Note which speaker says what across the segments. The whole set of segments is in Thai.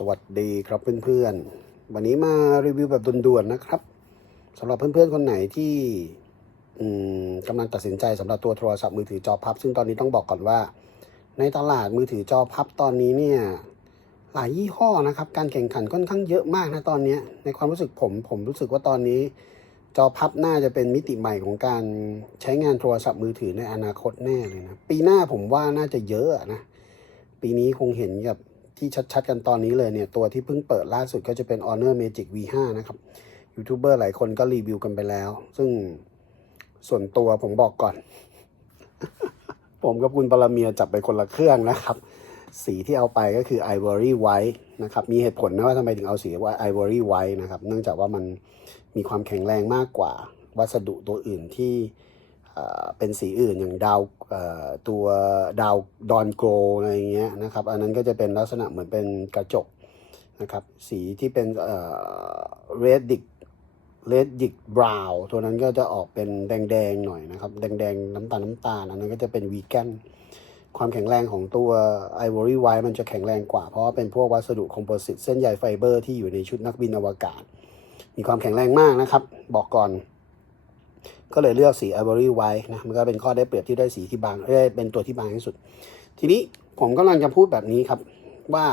Speaker 1: สวัสดีครับเพื่อนๆ วันนี้มารีวิวแบบด่วนๆนะครับสำหรับเพื่อนๆคนไหนที่กำลังตัดสินใจสำหรับตัวโทรศัพท์มือถือจอพับ ซึ่งตอนนี้ต้องบอกก่อนว่า ในตลาดมือถือจอพับตอนนี้เนี่ยหลายยี่ห้อนะครับ การแข่งขันค่อนข้างเยอะมากนะตอนนี้ ในความรู้สึกผมผมรู้สึกว่าตอนนี้ จอพับน่าจะเป็นมิติใหม่ของการใช้งานโทรศัพท์มือถือในอนาคตแน่เลยนะปีหน้าผมว่าน่าจะเยอะนะปีนี้คงเห็นกับ ที่ชัดๆ กันตอนนี้เลยเนี่ยตัวที่เพิ่งเปิดล่าสุดก็จะเป็น Honor Magic V5 นะครับยูทูบเบอร์หลายคนก็รีวิวกันไปแล้ว ซึ่งส่วนตัวผมบอกก่อน ผมกับคุณปรเมียจับไปคนละเครื่องนะครับ สีที่เอาไปก็คือ Ivory White นะครับ มีเหตุผลนะว่าทำไมถึงเอาสีว่า Ivory White นะครับ เนื่องจากว่ามันมีความแข็งแรงมากกว่าวัสดุตัวอื่นที่ เป็นสีอื่นอย่างดาวตัวดาวดอนโกลอะไรเงี้ยนะครับ อันนั้นก็จะเป็นลักษณะเหมือนเป็นกระจกนะครับ สีที่เป็นเอ่อเรดดิกเรดดิกบราวตัวนั้นก็จะออกเป็นแดงๆหน่อยนะครับ แดงๆ น้ำตาลน้ำตาล อันนั้นก็จะเป็นวีแกนความแข็งแรงของตัว Ivory White มันจะแข็งแรงกว่า เพราะว่าเป็นพวกวัสดุคอมโพสิตเส้นใยไฟเบอร์ที่อยู่ในชุดนักบินอวกาศ มีความแข็งแรงมากนะครับ บอกก่อน ก็เลยเลือกสี Ivory White นะมันก็เป็นข้อได้เปรียบที่ได้สีที่บางได้เป็นตัวที่บางที่สุด ทีนี้ผมกำลังจะพูดแบบนี้ครับว่า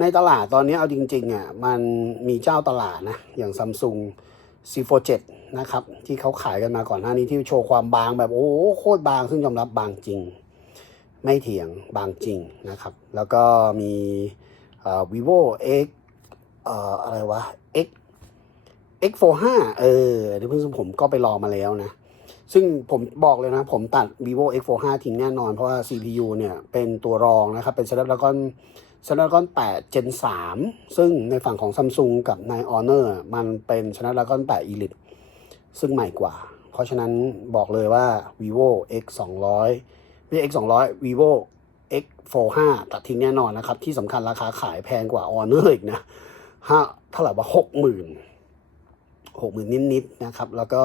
Speaker 1: ในตลาดตอนนี้เอาจริงๆอะมันมีเจ้าตลาดนะอย่างซัมซุง C47 นะครับที่เขาขายกันมาก่อนหน้านี้ที่โชว์ความบางแบบโอ้โหโคตรบางซึ่งยอมรับบางจริง ไม่เถียงบางจริงนะครับ แล้วก็มี vivo X เอ่ออะไรวะ X X45 เออเดี๋ยวเพิ่งผมก็ไปลองมาแล้วนะ ซึ่งผมบอกเลยนะ ผมตัด vivo X45 ทิ้งแน่นอน เพราะว่า CPU เนี่ย เป็นตัวรองนะครับ เป็น Snapdragon Snapdragon 8 Gen 3 ซึ่งในฝั่งของ Samsung กับใน Honor มันเป็น Snapdragon 8 Elite ซึ่งใหม่กว่า เพราะฉะนั้นบอกเลยว่า vivo X200 ไม่ใช่ X200 vivo X45 ตัดทิ้งแน่นอนนะครับ ที่สำคัญราคาขายแพงกว่า Honor อีกนะห้าเท่าไหร่ว่าหกหมื่น หกหมื่นนิดๆนะครับ แล้วก็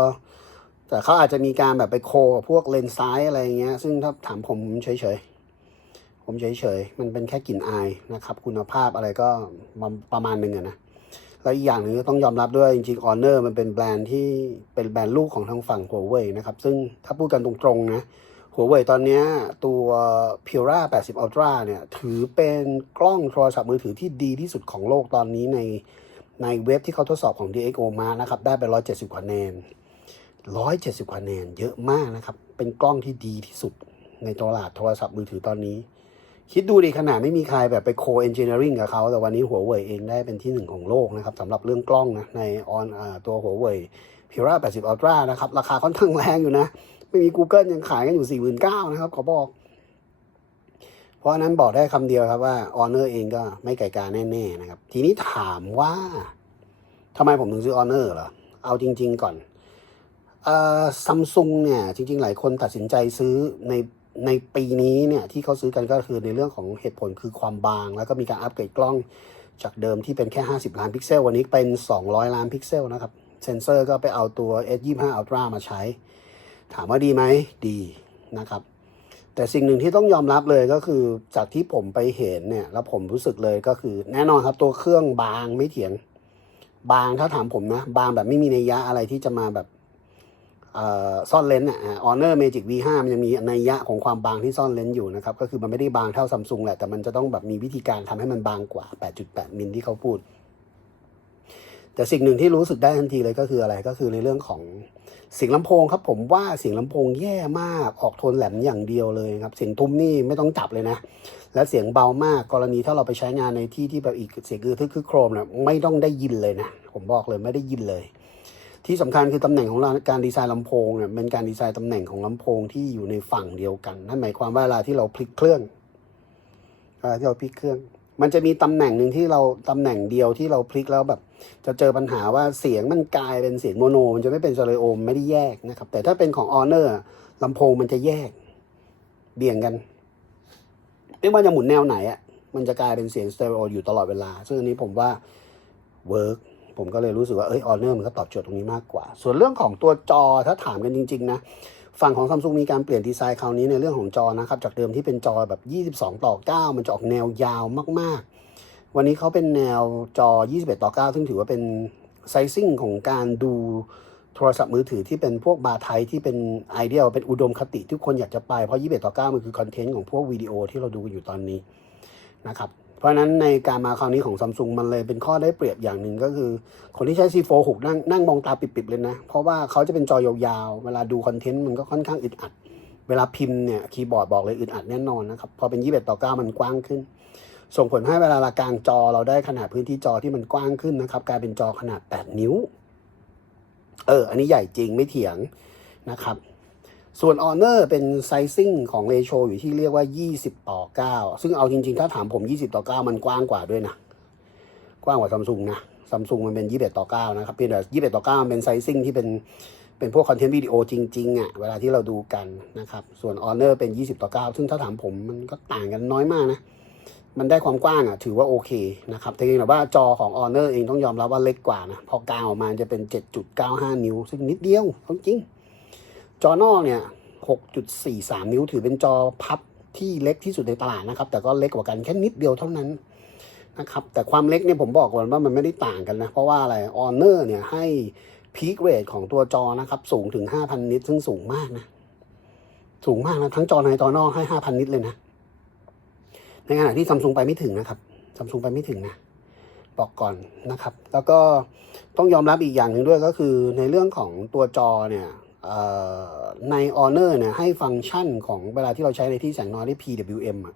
Speaker 1: แต่เขาอาจจะมีการแบบไปโคพวกเลนซ้ายอะไรเงี้ย ซึ่งถ้าถามผมเฉยๆ ผมเฉยๆ มันเป็นแค่กลิ่นอายนะครับ คุณภาพอะไรก็ประมาณหนึ่งอะนะ แล้วอีกอย่างหนึ่งก็ต้องยอมรับด้วยจริงๆ Honor มันเป็นแบรนด์ที่เป็นแบรนด์ลูกของทางฝั่ง Huawei นะครับ ซึ่งถ้าพูดกันตรงๆนะ Huawei ตอนนี้ตัว Pura 80 Ultra เนี่ย ถือเป็นกล้องโทรศัพท์มือถือที่ดีที่สุดของโลกตอนนี้ใน ในเว็บที่เขาทดสอบของ DxO มานะครับ ได้ไป 170 กว่าคะแนน170 กว่าคะแนนเยอะมากนะครับ เป็นกล้องที่ดีที่สุดในตลาดโทรศัพท์มือถือตอนนี้ คิดดูดิขนาดไม่มีใครแบบไปโคเอนจิเนียริงกับเขา แต่วันนี้หัวเว่ยเองได้เป็นที่หนึ่งของโลกนะครับสำหรับเรื่องกล้องนะในออนตัวหัวเว่ย Pura 80 Ultra นะครับ ราคาค่อนข้างแรงอยู่นะ ไม่มี Google ยังขายกันอยู่ 49,000นะครับขอบอก เพราะนั้นบอกได้คำเดียวครับว่า Honor เองก็ไม่ไก่กาแน่ๆนะครับ ทีนี้ถามว่าทำไมผมถึงซื้อ Honor เหรอ เอาจริง ๆก่อนซัมซุงเนี่ยจริง ๆ หลายคนตัดสินใจซื้อในในปีนี้เนี่ยที่เขาซื้อกันก็คือในเรื่องของเหตุผลคือความบาง แล้วก็มีการอัปเกรดกล้องจากเดิมที่เป็นแค่ 50 ล้านพิกเซล วันนี้เป็น 200 ล้านพิกเซลนะครับ เซนเซอร์ก็ไปเอาตัว S25 Ultra มาใช้ ถามว่าดีไหมดีนะครับ แต่สิ่งหนึ่งที่ต้องยอมรับเลยก็คือจากที่ผมไปเห็นเนี่ย แล้วผมรู้สึกเลยก็คือ แน่นอนครับตัวเครื่องบางไม่เถียง บางถ้าถามผมนะ บางแบบไม่มีนัยยะอะไรที่จะมาแบบซ่อนเลนส์อะออเนอร์เมจิก V5 มันยังมีนัยยะของความบางที่ซ่อนเลนส์อยู่นะครับ ก็คือมันไม่ได้บางเท่าซัมซุงแหละ แต่มันจะต้องแบบมีวิธีการทำให้มันบางกว่า 8.8 มิลที่เขาพูด แต่สิ่งหนึ่งที่รู้สึกได้ทันทีเลยก็คืออะไรก็คือในเรื่องของ เสียงลำโพงครับผมว่าเสียงลำโพงแย่มากออกโทนแหลมอย่างเดียวเลยครับเสียงทุ้มนี่ไม่ต้องจับเลยนะ และเสียงเบามากกรณีถ้าเราไปใช้งานในที่ที่แบบอีกเสียงคือทึกคือโครมเนี่ยไม่ต้องได้ยินเลยนะ ผมบอกเลยไม่ได้ยินเลย ที่สำคัญคือตำแหน่งของเราการดีไซน์ลำโพงเนี่ยเป็นการดีไซน์ตำแหน่งของลำโพงที่อยู่ในฝั่งเดียวกันนั่นหมายความว่าเวลาที่เราพลิกเครื่องเวลาที่เราพลิกเครื่อง มันจะมีตำแหน่งหนึ่งที่เราตำแหน่งเดียวที่เราพลิกแล้วแบบ จะเจอปัญหาว่าเสียงมันกลายเป็นเสียงโมโน มันจะไม่เป็นสเตอริโอมไม่ได้แยกนะครับ แต่ถ้าเป็นของ Honor ลำโพงมันจะแยก เบี่ยงกัน ไม่ว่าจะหมุนแนวไหนอะมันจะกลายเป็นเสียงสเตอริโออยู่ตลอดเวลา ซึ่งอันนี้ผมว่าเวิร์กผมก็เลยรู้สึกว่าเอ้ย Honor มันก็ตอบโจทย์ตรงนี้มากกว่า ส่วนเรื่องของตัวจอถ้าถามกันจริง ๆ นะ ฝั่งของซัมซุงมีการเปลี่ยนดีไซน์คราวนี้ในเรื่องของจอนะครับ จากเดิมที่เป็นจอแบบ 22 ต่อ 9 มันจะออกแนวยาวมาก ๆ วันนี้เขาเป็นแนวจอ 21 ต่อ 9 ซึ่งถือว่าเป็นไซซิ่งของการดูโทรศัพท์มือถือที่เป็นพวกบาร์ไทยที่เป็นไอเดียลเป็นอุดมคติที่คนอยากจะไปเพราะ 21 ต่อ 9 มันคือคอนเทนต์ของพวกวิดีโอที่เราดูอยู่ตอนนี้นะครับ เพราะฉะนั้นในการมาคราวนี้ของซัมซุงมันเลยเป็นข้อได้เปรียบอย่างหนึ่งก็คือ คนที่ใช้ C4 6นั่งนั่งมองตาปิบๆเลยนะ เพราะว่าเขาจะเป็นจอยาวๆ เวลาดูคอนเทนต์มันก็ค่อนข้างอึดอัด เวลาพิมพ์เนี่ยคีย์บอร์ดบอกเลยอึดอัดแน่นอนนะครับ พอเป็น 21 ต่อ 9 มันกว้างขึ้น ส่งผลให้เวลาเรากลางจอเราได้ขนาดพื้นที่จอที่มันกว้างขึ้นนะครับกลายเป็นจอขนาด 8 นิ้ว เออ อันนี้ใหญ่จริงไม่เถียงนะครับ ส่วน Honor เป็นไซซิ่งของเรโชอยู่ที่เรียกว่า 20 ต่อ 9 ซึ่งเอาจริงๆ ถ้าถามผม 20 ต่อ 9 มันกว้างกว่าด้วยนะ กว้างกว่าซัมซุงนะซัมซุงมันเป็น 21 ต่อ 9 นะครับเพียงแต่21 ต่อ 9 มันเป็นไซซิ่งที่เป็นเป็นพวกคอนเทนต์วิดีโอจริงๆอะ่ะเวลาที่เราดูกันนะครับ ส่วน Honor เป็น 20 ต่อ 9 ซึ่งถ้าถามผมมันก็ต่างกันน้อยมากนะ มันได้ความกว้างอะถือว่าโอเคนะครับแต่จริงๆแต่ว่าจอของ Honor เองต้องยอมรับว่าเล็กกว่านะพอกลางออกมาจะเป็น 7.95 นิ้ว ซึ่งนิดเดียวจริง จอนอกเนี่ย 6.43 นิ้วถือเป็นจอพับที่เล็กที่สุดในตลาดนะครับ แต่ก็เล็กกว่ากันแค่นิดเดียวเท่านั้นนะครับ แต่ความเล็กเนี่ยผมบอกก่อนว่ามันไม่ได้ต่างกันนะ เพราะว่าอะไร Honor เนี่ยให้พีคเรทของตัวจอนะครับ สูงถึง 5,000 นิตซึ่งสูงมากนะ สูงมากนะ ทั้งจอในจอนอกให้ 5,000 นิตเลยนะ ในขณะที่ซัมซุงไปไม่ถึงนะครับซัมซุงไปไม่ถึงนะบอกก่อนนะครับ แล้วก็ต้องยอมรับอีกอย่างหนึ่งด้วยก็คือในเรื่องของตัวจอเนี่ย ใน Honor เนี่ยให้ฟังก์ชันของเวลาที่เราใช้ในที่แสงน้อยที่ PWM อะ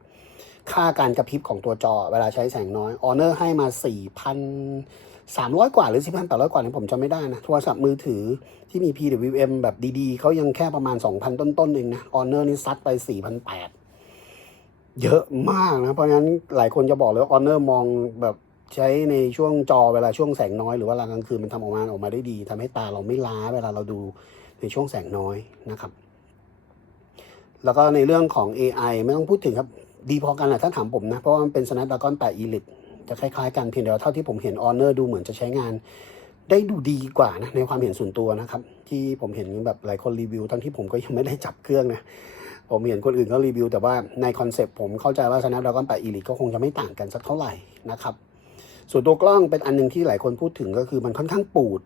Speaker 1: ค่าการกระพริบของตัวจอ เวลาใช้แสงน้อย Honor ให้มา 4,300 กว่าหรือ 4,800 กว่าเนี่ยผมจำไม่ได้นะ โทรศัพท์มือถือที่มี PWM แบบดีๆ เขายังแค่ประมาณ 2,000 ต้นๆเองนะ Honor นี่ซัดไป 4,800 เยอะมากนะ เพราะฉะนั้นหลายคนจะบอกเลยว่า Honor มองแบบใช้ในช่วงจอเวลาช่วงแสงน้อยหรือว่าเวลากลางคืนมันทำออกมาออกมาได้ดีทำให้ตาเราไม่ล้าเวลาเราดู ในช่วงแสงน้อยนะครับ แล้วก็ในเรื่องของ AI ไม่ต้องพูดถึงครับ ดีพอกันแหละถ้าถามผมนะ เพราะว่ามันเป็น Snapdragon 8 Elite จะคล้ายๆกันเพียงแต่ว่าเท่าที่ผมเห็น Honor ดูเหมือนจะใช้งาน ได้ดูดีกว่านะในความเห็นส่วนตัวนะครับ ที่ผมเห็นแบบหลายคนรีวิว ทั้งที่ผมก็ยังไม่ได้จับเครื่องนะผมเห็นคนอื่นก็รีวิว แต่ว่าในคอนเซปต์ผมเข้าใจว่า Snapdragon 8 Elite ก็คงจะไม่ต่างกันสักเท่าไหร่นะครับส่วนตัวกล้องเป็นอันหนึงที่หลายคนพูดถึงก็คือมันค่อนข้างปูด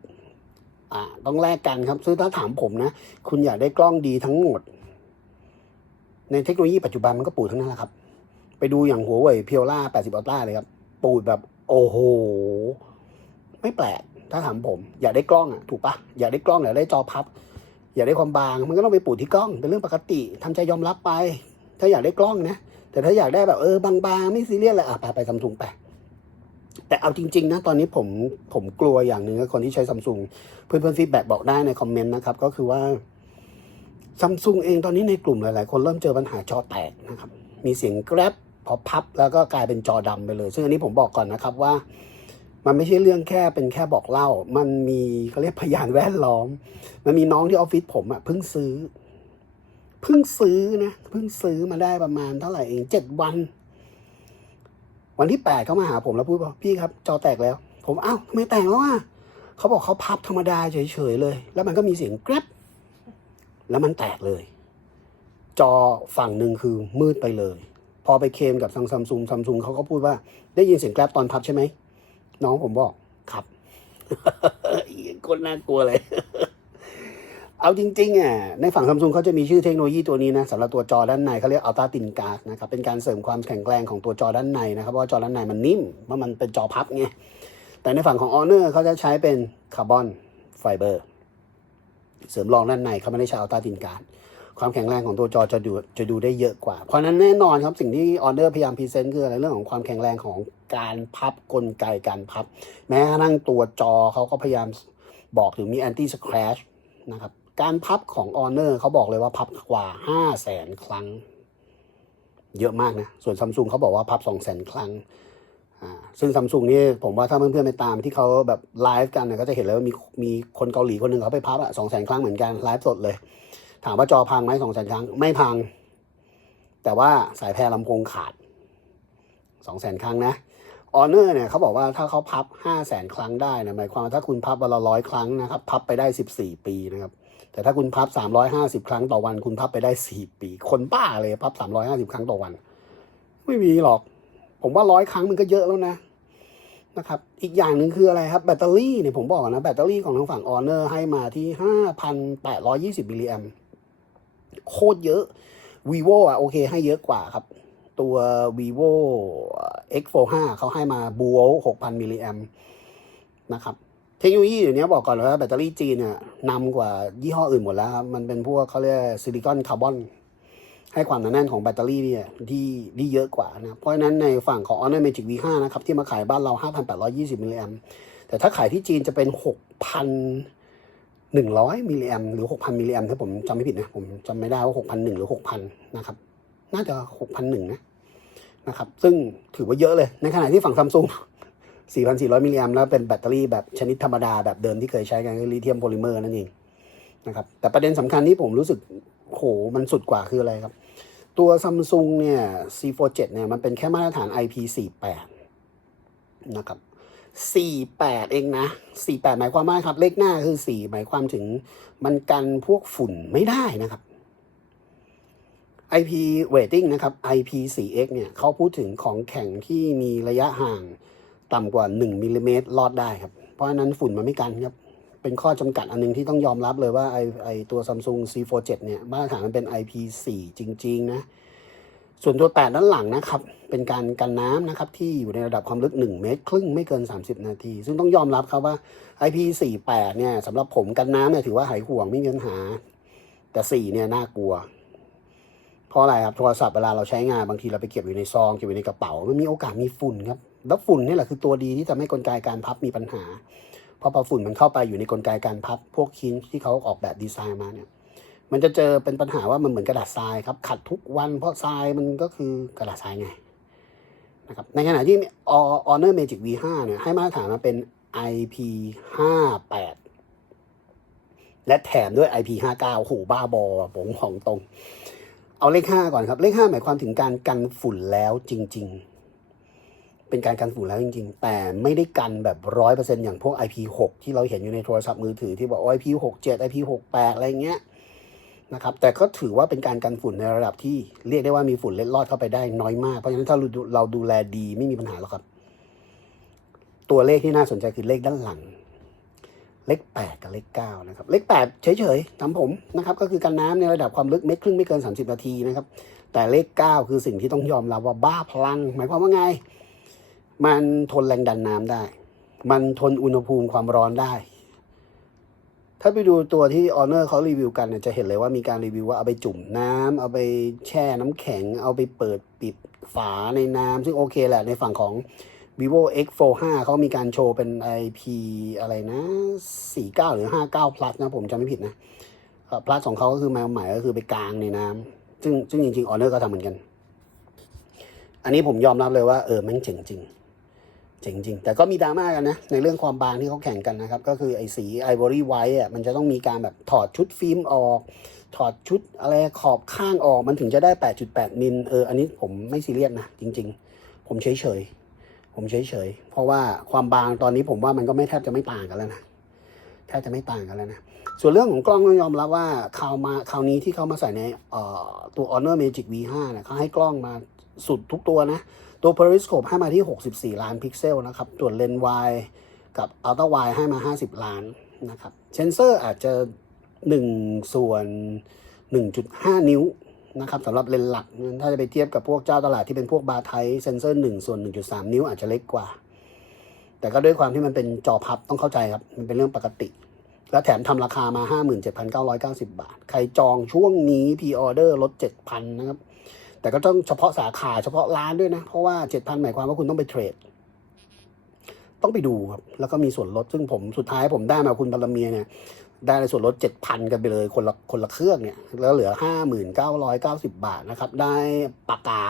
Speaker 1: อ่าต้องแลกกันครับซึ่งถ้าถามผมนะ คุณอยากได้กล้องดีทั้งหมด ในเทคโนโลยีปัจจุบันมันก็ปูดทั้งนั้นแหละครับ ไปดูอย่างหัวเว่ยเพียวล่า80อัลต้าเลยครับ ปูดแบบ โอ้โห ไม่แปลก ถ้าถามผม อยากได้กล้องอะถูกปะอยากได้กล้องอยากได้จอพับ อยากได้ความบางมันก็ต้องไปปูดที่กล้องเป็นเรื่องปกติทำใจยอมรับไป ถ้าอยากได้กล้องนะแต่ถ้าอยากได้แบบเออบางๆไม่ซีเรียสเลยอะไปไปซัมซุงไป แต่เอาจริง ๆ นะ ตอนนี้ผมผมกลัวอย่างหนึ่งก็คนที่ใช้ซัมซุงเพื่อนๆฟีดแบ็กบอกได้ในคอมเมนต์นะครับ ก็คือว่าซัมซุงเองตอนนี้ในกลุ่มหลาย ๆ คนเริ่มเจอปัญหาจอแตกนะครับ มีเสียงแกร็บพอพับแล้วก็กลายเป็นจอดำไปเลย ซึ่งอันนี้ผมบอกก่อนนะครับว่า มันไม่ใช่เรื่องแค่เป็นแค่บอกเล่า มันมีเขาเรียกพยานแวดล้อม มันมีน้องที่ออฟฟิศผมอะเพิ่งซื้อเพิ่งซื้อนะเพิ่งซื้อมาได้ประมาณเท่าไหร่เองเจ็ดวัน วันที่แปดเขามาหาผมแล้วพูดว่าพี่ครับจอแตกแล้ว ผมอ้าวทำไมแตกแล้วอะเขาบอกเขาพับธรรมดาเฉยๆเลย แล้วมันก็มีเสียงแกร็บแล้วมันแตกเลย จอฝั่งหนึ่งคือมืดไปเลย พอไปเคมกับทางซัมซุงซัมซุงเขาก็พูดว่า ได้ยินเสียงแกร็บตอนพับใช่ไหมน้องผมบอกครับคนน่ากลัวเลย เอาจริงๆอะในฝั่งซัมซุงเขาจะมีชื่อเทคโนโลยีตัวนี้นะสำหรับตัวจอด้านในเขาเรียกอัลต a าตินการ์ดนะครับเป็นการเสริมความแข็งแกร่งของตัวจอด้านในนะครับเพราะว่าจอด้านในมันนิ่มเพราะมันเป็นจอพับไงแต่ในฝั่งของ Honor เขาจะใช้เป็นคาร์บอนไฟเบอร์เสริมรองด้านในเขาไม่ได้ใช้อัลต a าตินการ์ดความแข็งแรงของตัวจอจะดูจะดูได้เยอะกว่า เพราะนั้นแน่นอนครับสิ่งที่ Honor พยายามพรีเซนต์คืออะไรเรื่องของความแข็งแรงของการพับกลไกการพับ แม้กระทั่งตัวจอเขาก็พยายามบอกถึงมี anti scratch นะครับ การพับของ Honor เขาบอกเลยว่าพับกว่า5 0 0แสนครั้ง เยอะมากนะ ส่วนซัมซุงเขาบอกว่าพับ2 0 0แสนครั้งซึ่งซัมซุงนี่ผมว่าถ้าเพื่อนๆไปตามที่เขาแบบไลฟ์กันนะก็จะเห็นเลยว่ามีมีคนเกาหลีคนหนึ่งเขาไปพับอะสองแสนครั้งเหมือนกันไลฟ์สดเลย ถามว่าจอพังไหมสองแสนครั้งไม่พัง แต่ว่าสายแพร่ลำโพงขาดสองแสนครั้งนะออเนอร์เนี่ยเขาบอกว่าถ้าเขาพับ5 0 0แสนครั้งได้นะหมายความว่าถ้าคุณพับวันละร้อยครั้งนะครับ พับไปได้14ปีนะครับ แต่ถ้าคุณพับ 350 ครั้งต่อวัน คุณพับไปได้ 4 ปี คนบ้าเลยพับ 350 ครั้งต่อวัน ไม่มีหรอก ผมว่าร้อยครั้งมันก็เยอะแล้วนะนะครับ อีกอย่างหนึ่งคืออะไรครับ แบตเตอรี่เนี่ยผมบอกนะแบตเตอรี่ของทางฝั่ง Honor ให้มาที่ 5,820 มิลลิแอมโคตรเยอะ vivo อะโอเค ให้เยอะกว่าครับ ตัว vivo x45 เขาให้มาบูโว6,000 มิลลิแอมนะครับ เทคโนโลยีเดี๋ยวนี้บอกก่อนเลยว่าแบตเตอรี่จีนเนี่ยนำกว่ายี่ห้ออื่นหมดแล้วครับ มันเป็นพวกเขาเรียกซิลิคอนคาร์บอนให้ความหนาแน่นของแบตเตอรี่เนี่ยที่ที่เยอะกว่านะ เพราะฉะนั้นในฝั่งของ Honor Magic V5 นะครับ ที่มาขายบ้านเรา 5,820 มิลลิแอมแต่ถ้าขายที่จีนจะเป็น 6,100 มิลลิแอมหรือ 6,000 มิลลิแอมถ้าผมจำไม่ผิดนะ ผมจำไม่ได้ว่า6,100หรือ 6,000 นะครับ น่าจะ6,100นะนะครับ ซึ่งถือว่าเยอะเลย ในขณะที่ฝั่งซัมซุง 4,400 มิลลิแอมแล้วเป็นแบตเตอรี่แบบชนิดธรรมดาแบบเดิมที่เคยใช้กันคือลิเธียมโพลิเมอร์นั่นเองนะครับแต่ประเด็นสำคัญที่ผมรู้สึกโหมันสุดกว่าคืออะไรครับ ตัวซัมซุงเนี่ย C47 เนี่ยมันเป็นแค่มาตรฐาน IP48 นะครับ48 เองนะ 48 หมายความว่าครับ เลขหน้าคือ 4 หมายความถึงมันกันพวกฝุ่นไม่ได้นะครับ IP rating นะครับ IP4X เนี่ยเขาพูดถึงของแข็งที่มีระยะห่าง ต่ำกว่า 1มิลลิเมตรรอดได้ครับ เพราะฉะนั้นฝุ่นมันไม่กันครับ เป็นข้อจำกัดอันหนึงที่ต้องยอมรับเลยว่าไอไอตัว Samsung C47 เนี่ยมาตรฐานมันเป็น IP4 จริง ๆ นะ ส่วนตัวแปดด้านหลังนะครับ เป็นการกันน้ำนะครับ ที่อยู่ในระดับความลึก 1 เมตร ครึ่งไม่เกิน 30 นาที ซึ่งต้องยอมรับครับว่า IP48 เนี่ยสำหรับผมกันน้ำเนี่ยถือว่าหายห่วงไม่มีปัญหา แต่ 4 เนี่ยน่ากลัวเพราะอะไรครับโทรศัพท์เวลาเราใช้งานบางทีเราไปเก็บอยู่ในซองเก็บอยู่ในกระเป๋ามันมีโอกาสมีฝุ่นครับ แล้วฝุ่นนี่แหละคือตัวดีที่ทำให้กลไกการพับมีปัญหา เพราะพอฝุ่นมันเข้าไปอยู่ในกลไกการพับ พวกชิ้นที่เขาออกแบบดีไซน์มาเนี่ย มันจะเจอเป็นปัญหาว่ามันเหมือนกระดาษทรายครับ ขัดทุกวันเพราะทรายมันก็คือกระดาษทรายไงนะครับ ในขณะที่ Honor Magic V5 เนี่ยให้มาตรฐานมาเป็น IP58 และแถมด้วย IP59 โอ้โหบ้าบอผมของตรง เอาเลข 5 ก่อนครับ เลข 5 หมายความถึงการกันฝุ่นแล้วจริง ๆ เป็นการกันฝุ่นแล้วจริง ๆ แต่ไม่ได้กันแบบร้อยเปอร์เซ็นต์อย่างพวก IP6 ที่เราเห็นอยู่ในโทรศัพท์มือถือที่บอก IP67 IP68 อะไรเงี้ยนะครับแต่ก็ถือว่าเป็นการกันฝุ่นในระดับที่เรียกได้ว่ามีฝุ่นเล็ดลอดเข้าไปได้น้อยมาก เพราะฉะนั้นถ้าเราดูเราดูแลดีไม่มีปัญหาหรอกครับ ตัวเลขที่น่าสนใจคือเลขด้านหลัง เลข 8 กับเลข9นะครับเลข 8 เฉยๆตามผมนะครับก็คือกันน้ำในระดับความลึกเมตรครึ่งไม่เกิน 30 นาทีนะครับแต่เลข 9 คือสิ่งที่ต้องยอมรับว่าบ้าพลัง หมายความว่าไง มันทนแรงดันน้ำได้ มันทนอุณหภูมิความร้อนได้ ถ้าไปดูตัวที่ Honor เขารีวิวกันเนี่ยจะเห็นเลยว่ามีการรีวิวว่าเอาไปจุ่มน้ำเอาไปแช่น้ำแข็ง เอาไปเปิดปิดฝาในน้ำซึ่งโอเคแหละในฝั่งของ vivo x45 เขามีการโชว์เป็น IP อะไรนะ 49 หรือ 59 plus นะผมจำไม่ผิดนะ plus ของเขาก็คือมวใหม่ก็คือไปกลางในน้ำซึ่งซึ่งจริงๆ Honor ก็ทำเหมือนกัน อันนี้ผมยอมรับเลยว่าเออแมันเจ๋งจริง เจ๋งจริงแต่ก็มีดราม่ากันนะ ในเรื่องความบางที่เขาแข่งกันนะครับ ก็คือไอ้สีไอ v o รี่ไวท์อะมันจะต้องมีการแบบถอดชุดฟิล์มออก ถอดชุดอะไรขอบข้างออกมันถึงจะได้ 8.8 มิลเอออันนี้ผมไม่ซีเรียสนะ จริง ๆ ผมเฉยเฉยๆผมเฉยเฉยๆ เพราะว่าความบางตอนนี้ผมว่ามันก็ไม่แทบจะไม่ต่างกันแล้วนะแทบจะไม่ต่างกันแล้วนะ ส่วนเรื่องของกล้องต้องยอมรับว่าคราวมาคราวนี้ที่เขามาใส่ในออตัว Honor Magic V5 นี่ยเขาให้กล้องมาสุดทุกตัวนะ ตัว periscope ให้มาที่ 64 ล้านพิกเซลนะครับส่วนเลนส์ Y กับ ultra wide ให้มา 50 ล้านนะครับเซนเซอร์อาจจะ 1 ส่วน 1.5 นิ้วนะครับสำหรับเลนส์หลัก ถ้าจะไปเทียบกับพวกเจ้าตลาดที่เป็นพวกบาร์ไทเซนเซอร์ 1 ส่วน 1.3 นิ้วอาจจะเล็กกว่า แต่ก็ด้วยความที่มันเป็นจอพับต้องเข้าใจครับ มันเป็นเรื่องปกติ แล้วแถมทำราคามา 57,990 บาท ใครจองช่วงนี้พ r ออเดอร์ลด 7,000 นะครับ แต่ก็ต้องเฉพาะสาขาเฉพาะร้านด้วยนะ เพราะว่า7,000หมายความว่าคุณต้องไปเทรด ต้องไปดูครับ แล้วก็มีส่วนลดซึ่งผมสุดท้ายผมได้มาคุณบารมีเนี่ยได้ในส่วนลด 7,000 กันไปเลยคนละคนละเครื่องเนี่ย แล้วเหลือ 5990 บาทนะครับ ได้ปากกา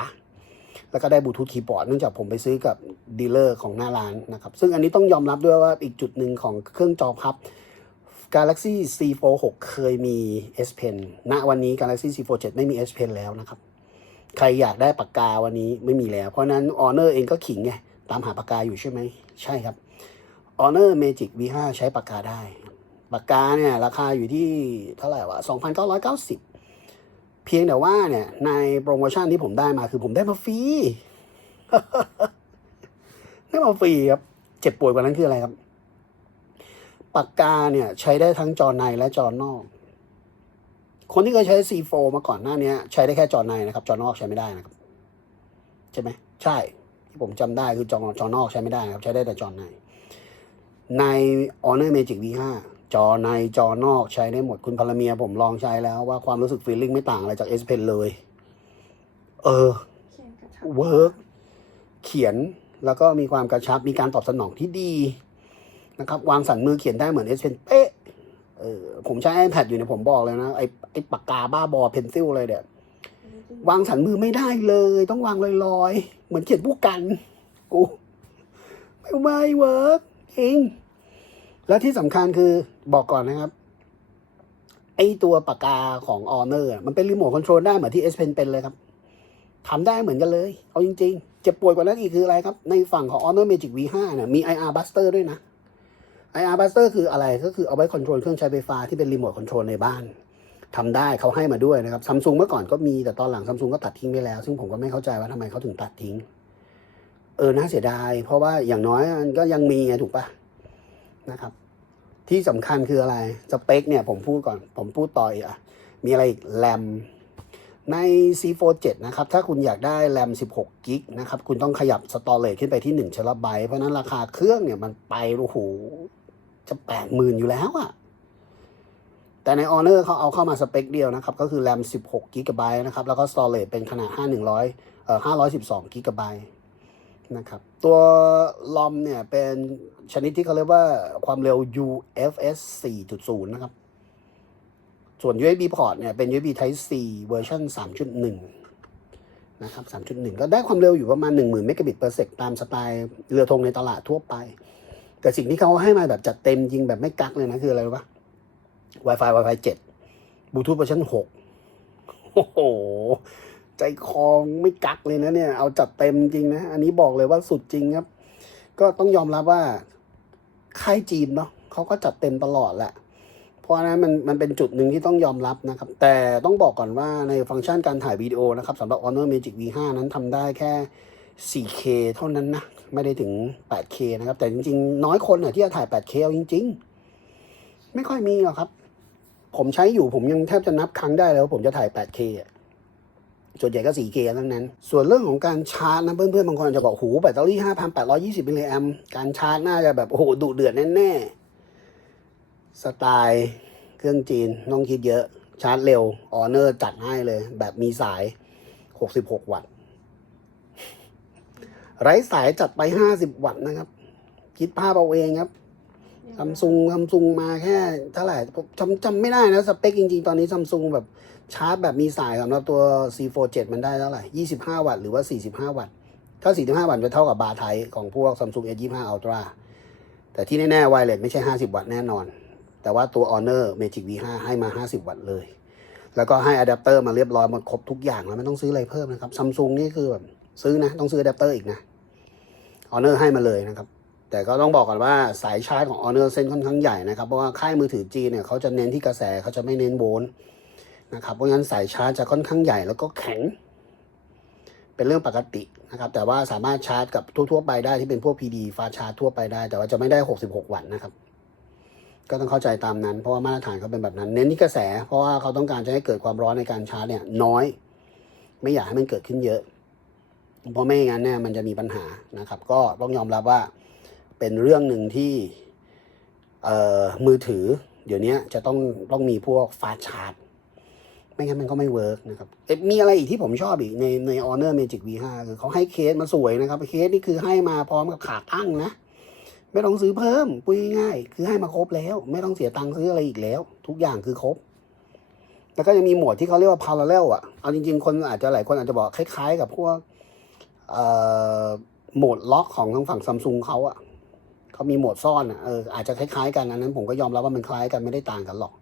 Speaker 1: แล้วก็ได้บลูทูธคีย์บอร์ดเนื่องจากผมไปซื้อกับดีลเลอร์ของหน้าร้านนะครับ ซึ่งอันนี้ต้องยอมรับด้วยว่าอีกจุดหนึ่งของเครื่องจอพับ Galaxy C46 เคยมี S Pen ณวันนี้ Galaxy C47 ไม่มี S Pen แล้วนะครับ ใครอยากได้ปากกาวันนี้ไม่มีแล้ว เพราะนั้น Honor เองก็ขิงไงตามหาปากกาอยู่ใช่ไหมใช่ครับ Honor Magic V5 ใช้ปากกาได้ปากกาเนี่ยราคาอยู่ที่เท่าไหร่วะ 2,990 เพียงแต่ว่าเนี่ยในโปรโมชั่นที่ผมได้มาคือผมได้มาฟรี ได้มาฟรีครับ เจ็บป่วยกว่านั้นคืออะไรครับ ปากกาเนี่ยใช้ได้ทั้งจอในและจอนอก คนที่เคยใช้ C4 มาก่อนหน้านี้ใช้ได้แค่จอในนะครับ จอนอกใช้ไม่ได้นะครับ ใช่ไหมใช่ที่ผมจำได้คือจอจอนอกใช้ไม่ได้นะครับ ใช้ได้แต่จอในใน Honor Magic V5 จอในจอนอกใช้ได้หมดคุณพลเมียผมลองใช้แล้วว่าความรู้สึกฟีลลิ่งไม่ต่างอะไรจาก S Pen เลย เออ
Speaker 2: เขียนกระชับ
Speaker 1: เวิร์กเขียนแล้วก็มีความกระชับมีการตอบสนองที่ดีนะครับ วางสันมือเขียนได้เหมือน S Pen เป๊ะ เออผมใช้ iPad อยู่เนี่ยผมบอกเลยนะไอ้ไอ้ปากกาบ้าบอเพนซิลเลยเดี๋ยวางสันมือไม่ได้เลย ต้องวางลอยๆ เหมือนเขียนผู้กันกูไม่ไม่เวิร์กเองแล้วที่สำคัญคือบอกก่อนนะครับ ไอ้ตัวปากกาของ Honor อะมันเป็นรีโมทคอนโทรลได้เหมือนที่ S Pen เป็นเลยครับทำได้เหมือนกันเลย เอาจริง ๆจ็บป่วยกว่านั้นอีกคืออะไรครับ ในฝั่งของ Honor Magic V5 เนี่ยมี IR Buster ด้วยนะ IR Buster คืออะไรก็คือเอาไว้คอนโทรลเครื่องใช้ไฟฟ้าที่เป็นรีโมทคอนโทรลในบ้านทำได้เขาให้มาด้วยนะครับซัมซุงเมื่อก่อนก็มีแต่ตอนหลังซัมซุงก็ตัดทิ้งไปแล้ว ซึ่งผมก็ไม่เข้าใจว่าทำไมเขาถึงตัดทิ้ง เออน่าเสียดาย เพราะว่าอย่างน้อยมันก็ยังมีไงถูกปะนะครับ ที่สำคัญคืออะไรสเปคเนี่ยผมพูดก่อน ผมพูดต่ออีกอะมีอะไรอีกแรมใน C4 7 นะครับ ถ้าคุณอยากได้แรม 16 กิกนะครับ คุณต้องขยับสตอเรจขึ้นไปที่1เทราไบต์เพราะฉะนั้นราคาเครื่องเนี่ยมันไปโอ้โห จะแปดหมื่นอยู่แล้วอะแต่ใน Honor เขาเอาเข้ามาสเปคเดียวนะครับ ก็คือแรม16กิกะไบต์นะครับ แล้วก็สตอเรจเป็นขนาด 5 100 เอ่อ 512กิกะไบต์นะครับ ตัวลอมเนี่ยเป็นชนิดที่เขาเรียกว่าความเร็ว UFS 4.0 นะครับ ส่วน USB port เนี่ยเป็น USB Type C เวอร์ชัน3.1 นะครับ 3.1 ก็ได้ความเร็วอยู่ประมาณ 10,000 megabit per sec ตามสไตล์เรือธงในตลาดทั่วไป แต่สิ่งที่เขาให้มาแบบจัดเต็มจริงแบบไม่กักเลยนะ คืออะไรรู้ปะ Wi-Fi Wi-Fi 7 Bluetooth เวอร์ชัน6โอ้โห ใจคอไม่กักเลยนะเนี่ย เอาจัดเต็มจริงนะ อันนี้บอกเลยว่าสุดจริงครับ ก็ต้องยอมรับว่าค่ายจีนเนาะเขาก็จัดเต็มตลอดแหละ เพราะฉะนั้นมันมันเป็นจุดหนึ่งที่ต้องยอมรับนะครับ แต่ต้องบอกก่อนว่าในฟังก์ชันการถ่ายวิดีโอนะครับสำหรับ Honor Magic V5 นั้นทำได้แค่ 4K เท่านั้นนะ ไม่ได้ถึง 8K นะครับ แต่จริงๆ น้อยคนอะที่จะถ่าย 8K เอาจริง ๆ ไม่ค่อยมีหรอกครับ ผมใช้อยู่ผมยังแทบจะนับครั้งได้แล้วาผมจะถ่าย 8K ส่วนใหญ่ก็ 4K ทั้งนั้น ส่วนเรื่องของการชาร์จนะเพื่อนๆ บางคนอาจจะบอกหูแบตเตอรี่ 5,820 มิลลิแอมการชาร์จน่าจะแบบโอ้โหดุเดือดแน่ๆ สไตล์เครื่องจีนน้องคิดเยอะชาร์จเร็วออเนอร์จัดให้เลย แบบมีสาย 66 วัตต์ ไร้สายจัดไป50วัตต์นะครับ คิดภาพเอาเองครับซัมซุงซัมซุงมาแค่เท่าไหร่ผมจำจำไม่ได้นะ สเปคจริง ๆ ตอนนี้ซัมซุงแบบชาร์จแบบมีสายสำหรับตัว C4 7 มันได้เท่าไหร่ 25 วัตต์หรือว่า 45 วัตต์ ถ้า 45 วัตต์จะเท่ากับบาร์ไทยของพวก Samsung S25 Ultra แต่ที่แน่ๆไวเลสไม่ใช่ 50 วัตต์แน่นอน แต่ว่าตัว Honor Magic V5 ให้มา 50 วัตต์เลย แล้วก็ให้อะแดปเตอร์มาเรียบร้อยหมดครบทุกอย่างแล้วไม่ต้องซื้ออะไรเพิ่มนะครับซัมซุงนี่คือแบบซื้อนะต้องซื้ออะแดปเตอร์อีกนะ Honor ให้มาเลยนะครับ แต่ก็ต้องบอกก่อนว่าสายชาร์จของ Honor เส้นค่อนข้างใหญ่นะครับ เพราะว่าค่ายมือถือจีนเนี่ยเขาจะเน้นที่กระแสเขาจะไม่เน้นโวลต์นะครับ เพราะงั้นสายชาร์จจะค่อนข้างใหญ่แล้วก็แข็ง เป็นเรื่องปกตินะครับ แต่ว่าสามารถชาร์จกับทั่วๆไปได้ที่เป็นพวก PD ฟ้าชาร์จทั่วไปได้ แต่ว่าจะไม่ได้ 66 วัตต์นะครับก็ต้องเข้าใจตามนั้น เพราะว่ามาตรฐานเขาเป็นแบบนั้น เน้นที่กระแส เพราะว่าเขาต้องการจะให้เกิดความร้อนในการชาร์จเนี่ยน้อย ไม่อยากให้มันเกิดขึ้นเยอะ เพราะไม่งั้นเนี่ยมันจะมีปัญหานะครับ ก็ต้องยอมรับว่าเป็นเรื่องหนึ่งที่มือถือ เดี๋ยวนี้จะต้องต้องมีพวกฟาชาร์จไม่งั้นมันก็ไม่เวิร์กนะครับมีอะไรอีกที่ผมชอบอีกในใน Honor Magic V5 คือเขาให้เคสมาสวยนะครับ เคสนี่คือให้มาพร้อมกับขาตั้งนะ ไม่ต้องซื้อเพิ่มพูดง่ายๆคือให้มาครบแล้ว ไม่ต้องเสียตังค์ซื้ออะไรอีกแล้ว ทุกอย่างคือครบ แล้วก็ยังมีโหมดที่เขาเรียกว่า parallel อะเอาจริง ๆ คนอาจจะหลายคนอาจจะบอกคล้ายๆ กับพวก โหมดล็อกของทางฝั่งซัมซุงเขาอะเขามีโหมดซ่อนอะเอออาจจะคล้ายๆกันอันนั้นผมก็ยอมรับว่ามันคล้ายกันไม่ได้ต่างกันหรอก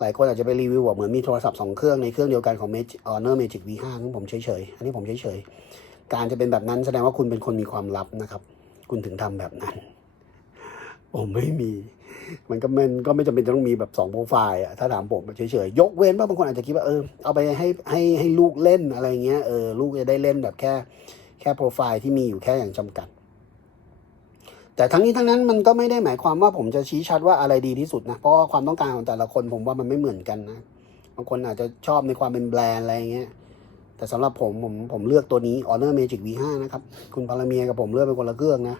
Speaker 1: หลายคนอาจจะไปรีวิวว่าเหมือนมีโทรศัพท์สองเครื่องในเครื่องเดียวกันของ Magic Honor Magic V5 ซึ่งผมเฉยๆอันนี้ผมเฉยๆการจะเป็นแบบนั้นแสดงว่าคุณเป็นคนมีความลับนะครับ คุณถึงทำแบบนั้นผมไม่มี มันก็มันก็ไม่จำเป็นจะต้องมีแบบสองโปรไฟล์อะถ้าถามผมเฉยๆ ยกเว้นว่าบางคนอาจจะคิดว่าเออเอาไปให้ให้ให้ลูกเล่นอะไรเงี้ยเออลูกจะได้เล่นแบบแค่ แค่โปรไฟล์ที่มีอยู่แค่อย่างจำกัด แต่ทั้งนี้ทั้งนั้นมันก็ไม่ได้หมายความว่าผมจะชี้ชัดว่าอะไรดีที่สุดนะ เพราะว่าความต้องการของแต่ละคนผมว่ามันไม่เหมือนกันนะ บางคนอาจจะชอบในความเป็นแบรนด์อะไรอย่างเงี้ย แต่สำหรับผมผมผมเลือกตัวนี้ Honor Magic V5 นะครับ คุณพาราเมียกับผมเลือกเป็นคนละเครื่องนะ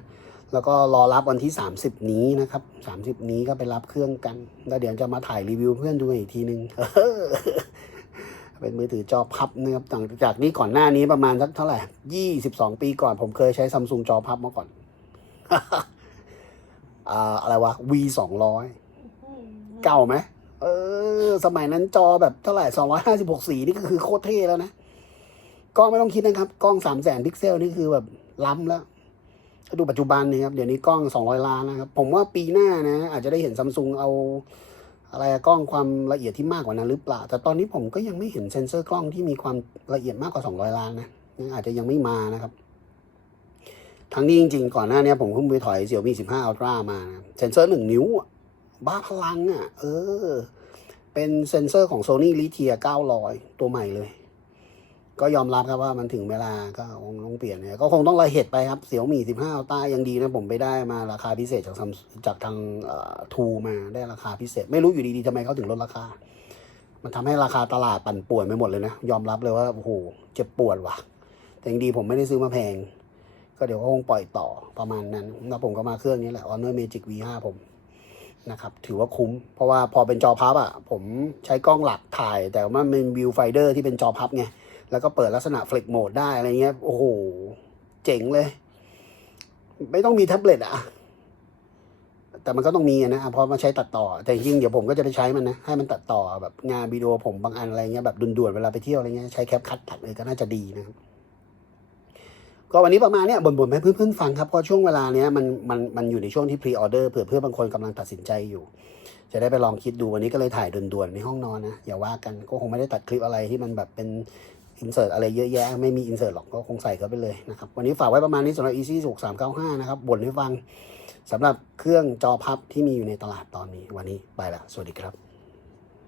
Speaker 1: แล้วก็รอรับวันที่ 30 นี้นะครับ 30 นี้ก็ไปรับเครื่องกัน แล้วเดี๋ยวจะมาถ่ายรีวิวเพื่อนดูอีกทีนึง เป็นมือถือจอพับนะครับต่างจากนี้ก่อนหน้านี้ประมาณสักเท่าไหร่22ปีก่อนผมเคยใช้ซัมซุงจอพับมาก่อนอ่าอะไรวะ V 2 0 0เก่าไหมเออ สมัยนั้นจอแบบเท่าไหร่256สีนี่ก็คือโคตรเท่แล้วนะ กล้องไม่ต้องคิดนะครับ กล้อง3 0 0 0 0 0พิกเซลนี่คือแบบล้ำแล้วถ้าดูปัจจุบันนี่ครับ เดี๋ยวนี้กล้อง200ล้านนะครับ ผมว่าปีหน้านะ อาจจะได้เห็นซัมซุงเอา อะไรกล้องความละเอียดที่มากกว่านั้นหรือเปล่า แต่ตอนนี้ผมก็ยังไม่เห็นเซ็นเซอร์กล้องที่มีความละเอียดมากกว่า 200 ล้านนะอาจจะยังไม่มานะครับทั้งนี้จริงๆ ก่อนหน้านี้ผมเพิ่งไปถอยเสี่ยวมี15 Ultra มานะเซ็นเซอร์หนึ่งนิ้ว บ้าพลังอะ เออ เป็นเซ็นเซอร์ของ Sony l i t i a 900 ตัวใหม่เลย ก็ยอมรับครับว่ามันถึงเวลาก็คงต้องเปลี่ยนเนี่ยก็คงต้องระเหตุไปครับเสี่ยวมี15 Ultra ยังดีนะผมไปได้มาราคาพิเศษจากจากทางทูมาได้ราคาพิเศษ ไม่รู้อยู่ดีๆทำไมเขาถึงลดราคา มันทำให้ราคาตลาดปั่นป่วนไปหมดเลยนะ ยอมรับเลยว่าโอ้โหเจ็บปวดว่ะ แต่ยังดีผมไม่ได้ซื้อมาแพง ก็เดี๋ยวก็คงปล่อยต่อประมาณนั้นแล้วผมก็มาเครื่องนี้แหละ Honor Magic V5 ผมนะครับถือว่าคุ้ม เพราะว่าพอเป็นจอพับอะผมใช้กล้องหลักถ่าย แต่ว่ามันเป็นวิวไฟเดอร์ที่เป็นจอพับไง แล้วก็เปิดลักษณะ Flex Mode ได้อะไรเงี้ย โอ้โห เจ๋งเลย ไม่ต้องมีแท็บเล็ตอะแต่มันก็ต้องมีนะเพราะมาใช้ตัดต่อ แต่จริงเดี๋ยวผมก็จะไปใช้มันนะ ให้มันตัดต่อแบบงานวิดีโอผมบางอันอะไรเงี้ยแบบด่วนๆเวลาไปเที่ยวอะไรเงี้ยใช้แคปคัดตัดเลยก็น่าจะดีนะครับก็วันนี้ประมาณเนี้ยบ่นๆให้เพื่อนๆฟังครับเพราะช่วงเวลาเนี้ยมันมันมันอยู่ในช่วงที่พรีออเดอร์เผื่อเพื่อนบางคนกำลังตัดสินใจอยู่ จะได้ไปลองคิดดูวันนี้ก็เลยถ่ายด่วนๆในห้องนอนนะอย่าว่ากันก็คงไม่ได้ตัดคลิปอะไรที่มันแบบเป็น อินเสิร์ตอะไรเยอะแยะ ไม่มีอินเสิร์ตหรอกก็คงใส่เข้าไปเลยนะครับ วันนี้ฝากไว้ประมาณนี้สำหรับ Easy 6 3 9 5 นะครับบ่นให้ฟังสำหรับเครื่องจอพับที่มีอยู่ในตลาดตอนนี้ วันนี้ไปละสวัสดีครับ